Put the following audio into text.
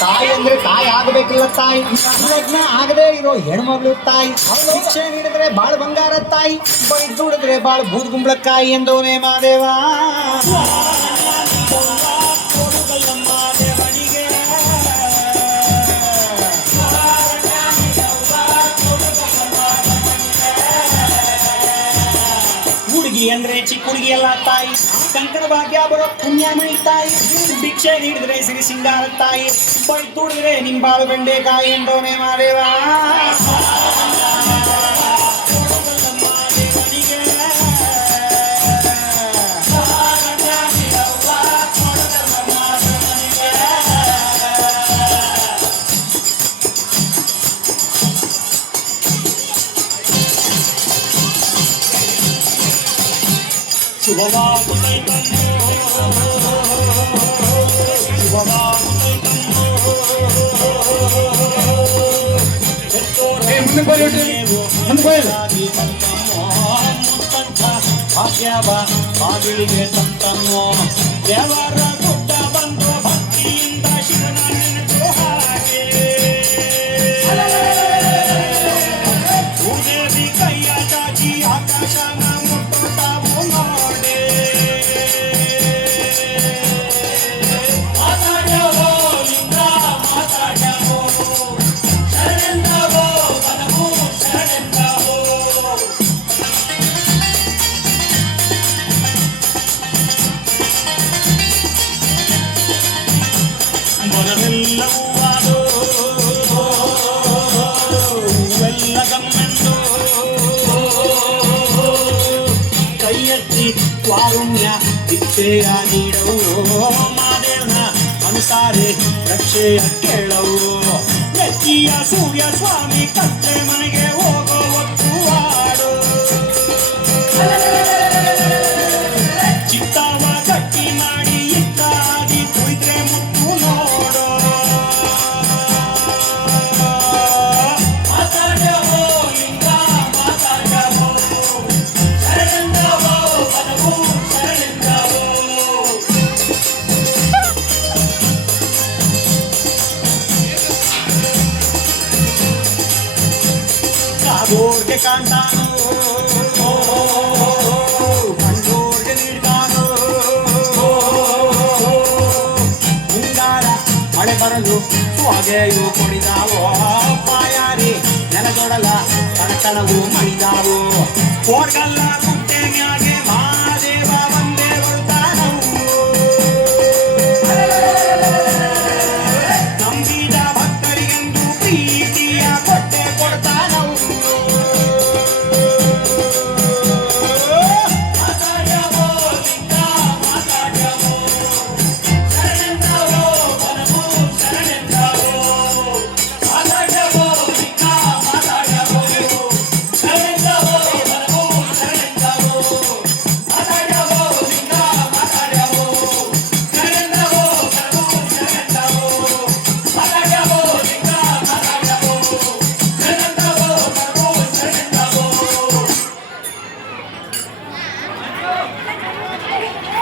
ತಾಯಿ ಅಂದ್ರೆ ತಾಯಿ ಆಗಬೇಕಿಲ್ಲ ತಾಯಿ ಲಗ್ನ ಆಗದೆ ಇರೋ ಹೆಣ್ಮಗಳು ತಾಯಿ ಶಿಕ್ಷೆ ನೀಡಿದ್ರೆ ಬಾಳ ಬಂಗಾರ ತಾಯಿ ಬೈ ದುಡಿದ್ರೆ ಬಾಳ ಬೂದ್ ಗುಂಬಳಕಾಯಿ ಎಂದವನೇ ಮಾದೇವ ಹುಡುಗಿ ಅಂದ್ರೆ ಚಿಕ್ಕ ಹುಡುಗಿ ಎಲ್ಲ ತಾಯಿ ಕಂಕಣ ಭಾಗ್ಯ ಬರೋ ಕನ್ಯಾಮಣಿ ತಾಯಿ ಭಿಕ್ಷೆ ನೀಡಿದ್ರೆ ಸಿರಿ ಸಿಂಗಾರ ತಾಯಿ ಬೈ ತುಡಿದ್ರೆ ನಿಮ್ ಬಾಳು ಬೆಂಡೆಕಾಯಿ ಎಂದವನೇ ಮಾದೇವ ಬಾಗಿಲಿಗೆ ತಂತನ್ನೋ ದೇವರ ಗುಡ್ಡ ಬಂದು ಭಕ್ತಿಯಿಂದ ಶಿವನ ನೆನಪು ಹಾಗೆ ಭೂದೇವಿ ಕೈಯ ಚಾಚಿ ಆಕಾಶನ ಮುಟ್ಟುತ್ತಾವು ನೋಡೆ ಮಾತಾಡವೋ ಲಿಂಗ ಮಾತಾಡವೋ ಶರಣೆಂದವೋ ಬಲವೋ ಶರಣೆಂದವೋ ಮನವೆಲ್ಲವೂ ಆದೋ ಎಲ್ಲ ಗಮ್ಮೆಂದು ಕೈ ಎತ್ತಿ ಕಾರುಣ್ಯ ಭಿಕ್ಷೆಯ ನೀಡವು ಮಾದೇವನ ಅನುಸಾರೆ ರಕ್ಷೆಯ ಕೇಳವು ನೆಚ್ಚಿಯ ಸೂರ್ಯ ಸ್ವಾಮಿ ಕತ್ತೆ ಮನೆಗೆ ಹೋಗೋ ಹೊತ್ತು ಆಡು ಚಿತ್ತಾವ ಗಟ್ಟಿ ಮಾಡಿ ಇತ್ತಾದಿ ಕುಯ್ದ್ರೆ ಮುತ್ತು ನೋಡು ಮಾತಾಡವೋ ಲಿಂಗ ಮಾತಾಡವೋ ಶರಣೆಂದವೋ ಬಲವೋ ಶರಣೆಂದವೋ ಕಾಗೋರ್ಗೆ ಕಾಣ್ತಾನೋ ಕಂಡೋರ್ಗೆ ನೀಡ್ತಾನೋ ಮುಂಗಾರ ಮಳೆ ಬರಲು ಹೊಗೆಯು ಕುಡಿದಾವೋ ಪಾಯಾರಿ ನೆಲದೊಡಲ ಕಣಕಣವು ಮಣಿದಾವು ಕೋರ್ಗಲ್ಲ